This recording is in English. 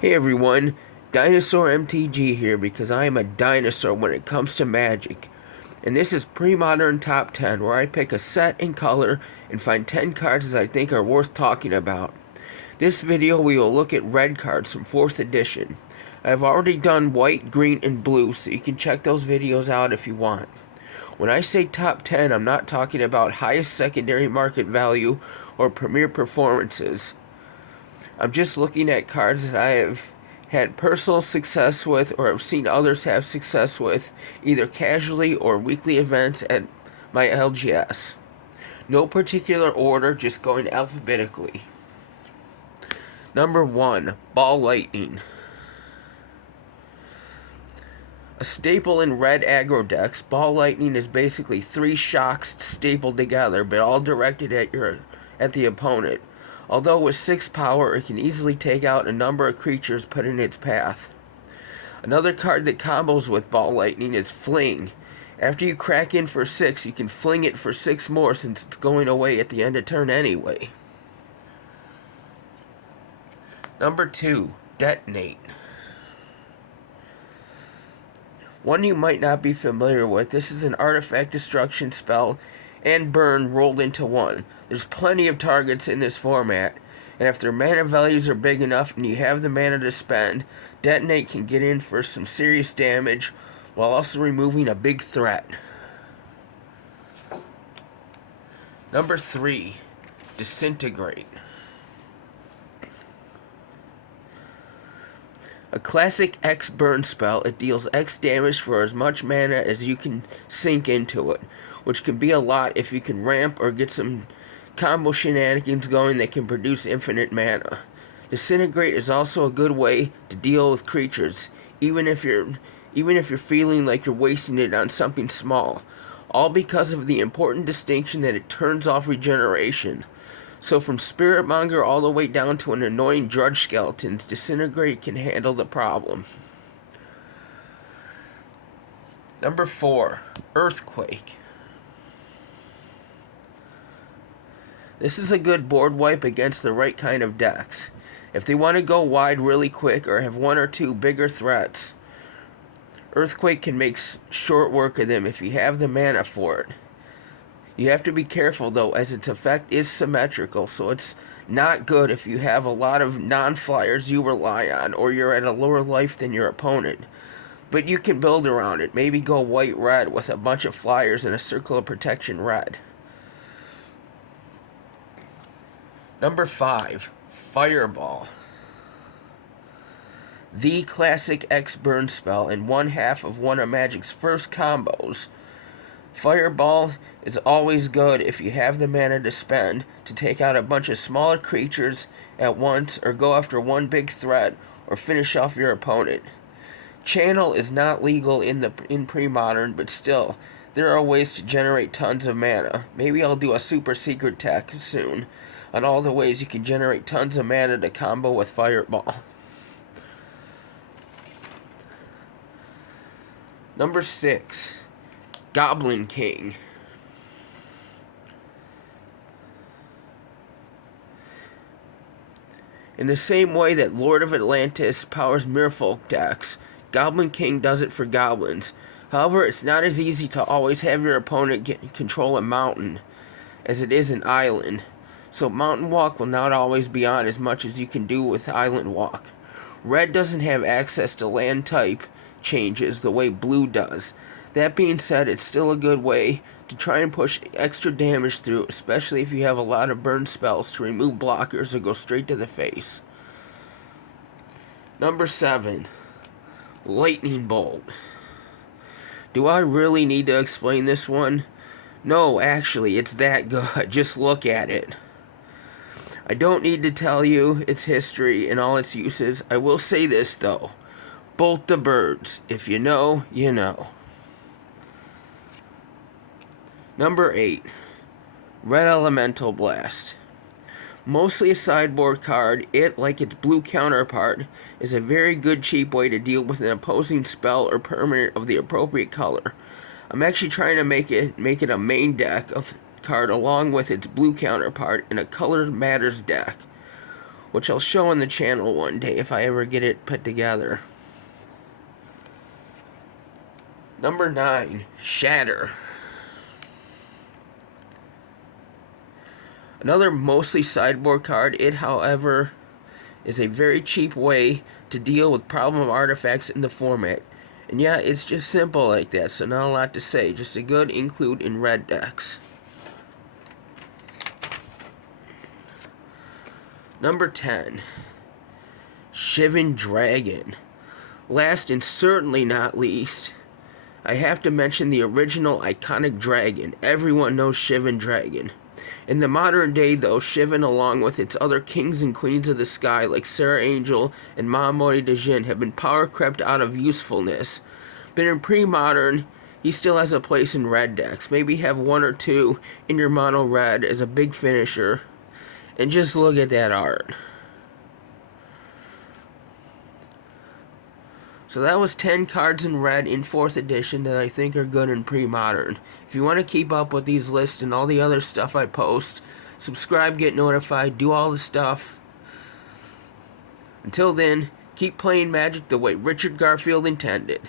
Hey everyone, Dinosaur MTG here because I am a dinosaur when it comes to Magic. And this is Premodern Top 10, where I pick a set and color and find 10 cards that I think are worth talking about. This video we will look at red cards from 4th edition. I have already done white, green, and blue, so you can check those videos out if you want. When I say top 10, I'm not talking about highest secondary market value or premier performances. I'm just looking at cards that I have had personal success with or have seen others have success with, either casually or weekly events at my LGS. No particular order, just going alphabetically. Number 1, Ball Lightning. A staple in red aggro decks, Ball Lightning is basically 3 shocks stapled together, but all directed at the opponent. Although with 6 power, it can easily take out a number of creatures put in its path. Another card that combos with Ball Lightning is Fling. After you crack in for 6, you can fling it for 6 more since it's going away at the end of turn anyway. Number 2, Detonate. One you might not be familiar with, this is an artifact destruction spell and burn rolled into one. There's plenty of targets in this format, and if their mana values are big enough and you have the mana to spend, Detonate can get in for some serious damage while also removing a big threat. Number 3, Disintegrate. A classic X burn spell, it deals X damage for as much mana as you can sink into it, which can be a lot if you can ramp or get some combo shenanigans going that can produce infinite mana. Disintegrate is also a good way to deal with creatures, even if you're feeling like you're wasting it on something small, all because of the important distinction that it turns off regeneration. So from Spiritmonger all the way down to an annoying Drudge Skeletons, Disintegrate can handle the problem. Number 4, Earthquake. This is a good board wipe against the right kind of decks. If they want to go wide really quick or have 1 or 2 bigger threats, Earthquake can make short work of them if you have the mana for it. You have to be careful though, as its effect is symmetrical, so it's not good if you have a lot of non-flyers you rely on or you're at a lower life than your opponent. But you can build around it. Maybe go white-red with a bunch of flyers and a circle of protection red. Number 5, Fireball. The classic X burn spell and one half of one of Magic's first combos. Fireball is always good if you have the mana to spend to take out a bunch of smaller creatures at once or go after one big threat or finish off your opponent. Channel is not legal in Premodern, but still, there are ways to generate tons of mana. Maybe I'll do a super secret tech soon on all the ways you can generate tons of mana to combo with Fireball. Number 6, Goblin King. In the same way that Lord of Atlantis powers Merfolk decks, Goblin King does it for goblins. However, it's not as easy to always have your opponent control a mountain as it is an island, so Mountain Walk will not always be on as much as you can do with Island Walk. Red doesn't have access to land type changes the way blue does. That being said, it's still a good way to try and push extra damage through, especially if you have a lot of burn spells to remove blockers or go straight to the face. Number 7, Lightning Bolt. Do I really need to explain this one? No, actually, it's that good. Just look at it. I don't need to tell you its history and all its uses. I will say this, though. Bolt the birds. If you know, you know. Number 8, Red Elemental Blast. Mostly a sideboard card, it, like its blue counterpart, is a very good cheap way to deal with an opposing spell or permanent of the appropriate color. I'm actually trying to make it a main deck of card along with its blue counterpart in a Colored Matters deck. which I'll show on the channel one day if I ever get it put together. Number 9, Shatter. Another mostly sideboard card. It, however, is a very cheap way to deal with problem artifacts in the format. And yeah, it's just simple like that, so not a lot to say. Just a good include in red decks. Number 10, Shivan Dragon. Last and certainly not least, I have to mention the original iconic dragon. Everyone knows Shivan Dragon. In the modern day, though, Shivan, along with its other kings and queens of the sky like Sarah Angel and Mahamori Dejin, have been power crept out of usefulness. But in pre-modern, he still has a place in red decks. Maybe have 1 or 2 in your mono red as a big finisher. And just look at that art. So that was 10 cards in red in 4th edition that I think are good in pre-modern. If you want to keep up with these lists and all the other stuff I post, subscribe, get notified, do all the stuff. Until then, keep playing Magic the way Richard Garfield intended.